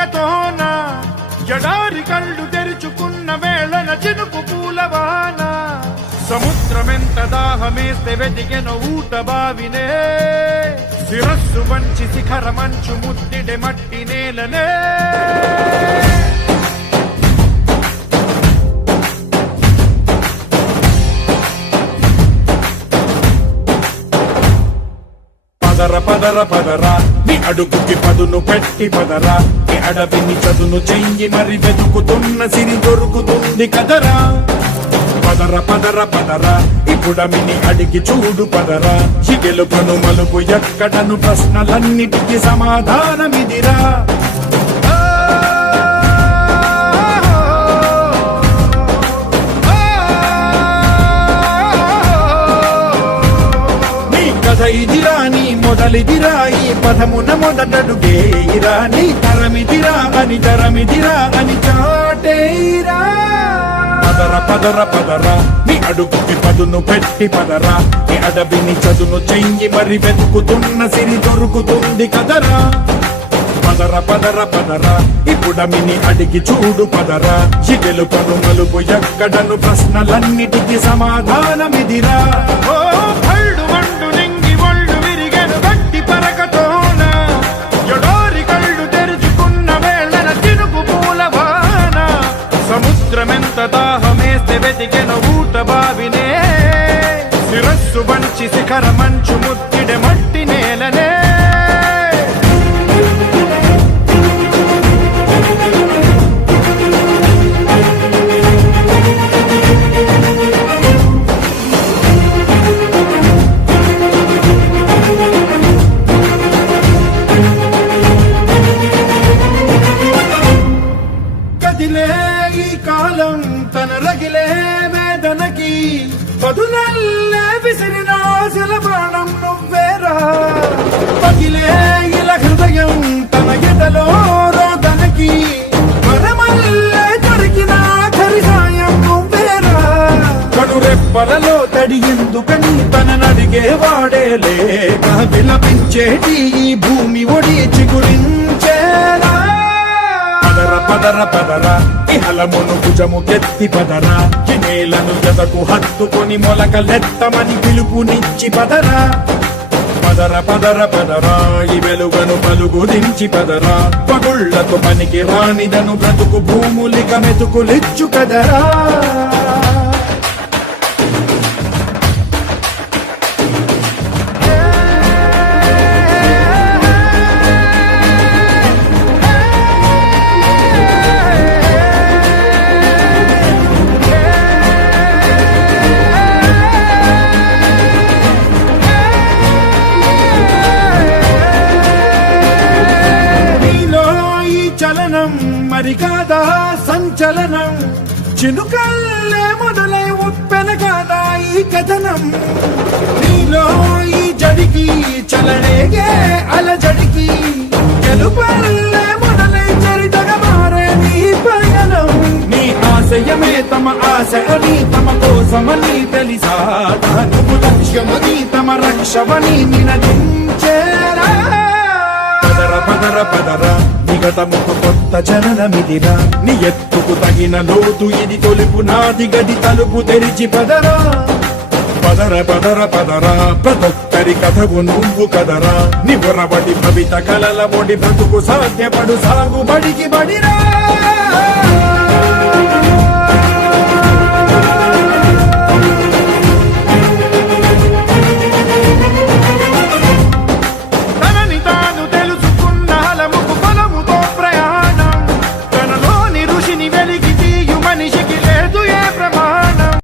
పరగతోన ఎడారి కళ్ళు తెరుచుకున్న వేళన చినుకు పూలవాన సముద్రమెంత దాహమేస్తే వెతికెన ఊట బావినే శిరస్సు వంచి శిఖర మంచు ముద్దిడే మట్టి నేలనే పదర పదర పదరా నీ అడుగుకి పదును పెట్టి పదరా నీ అడవిని చదును చెయ్యి మరి వెతుకుతున్న సిరి దొరుకుతుంది కదరా పదర పదర పదరా ఇప్పుడమిని అడిగి చూడు పదరా గెలుపను మలుపు ఎక్కడను ప్రశ్నలన్నిటికీ సమాధానమిదిరా ఇదిరా నీ మొదలిదిరా ఈ పదమున మొదటడుగేయిరా నీ తరమిదిరా అని చాటేరా పదర పదర పదరా నీ అడుగుకి పదును పెట్టి పదరా నీ అడవిని చదును చెయ్యి మరి వెతుకుతున్న సిరి దొరుకుతుంది కదరా పదర పదర పదరా ఇప్పుడమిని అడిగి చూడు పదరా గెలుపను మలుపు ఎక్కడను ప్రశ్నలన్నిటికీ సమాధానమిదిరా సముద్రమెంత దాహమేస్తే వెతికెన ఊట బావినే శిరస్సు వంచి శిఖర మంచు ముద్దిడే మట్టి నేలనే కాలం తన రగిలే వేదనకి పదునల్లే విసిరినాశల ప్రాణం నువ్వేరా పగిలే ఇలా హృదయం తన ఎదలో రోదనకి పరమల్లే దొరికిన ఖరి సాయం నువ్వేరా కడురెప్పలలో తడి ఎందుకని తన నడిగే వాడే లేక విలపించేటి ఈ భూమి ఒడి చిగురించేరా పదర పదరా ఇహలమును భుజము కెత్తి పదరా నేలను జతకు హత్తుకొని మొలకలెత్తమని పిలుపునిచ్చి పదరా పదర పదర పదరా ఈ వెలుగను పలుగు దించి పదరా పగుళ్లకు పనికి రానిదను బ్రతుకు భూములిక మెతుకులిచ్చు కదరా మరి కాదా సంచలనం చినుకల్లే మొదలై ఉప్పెన కాదా ఈ కథనం నీలో ఈ జడికి చలనేగే అలజడికి గెలుపల్లే మొదలై చరితగా మారే నీ పయనం నీ ఆశయమే తమ ఆశ అని తమ కోసమని తెలిసా నువ్వు లక్ష్యమని తమ రక్షమని నినదించేరా పదర పదర పదరా నిగతముకు కొత్త జననమిదిరా నీ ఎత్తుకు తగిన లోతు ఇది తొలుపు నాది గది తలుపు తెరిచి పదరా పదర పదర పదరా ప్రతొక్కరి కథవు నువ్వు కదరా నిబురబడి భవిత కలల ఒడి బ్రతుకు సాధ్యపడు సాగుబడికి బడిరా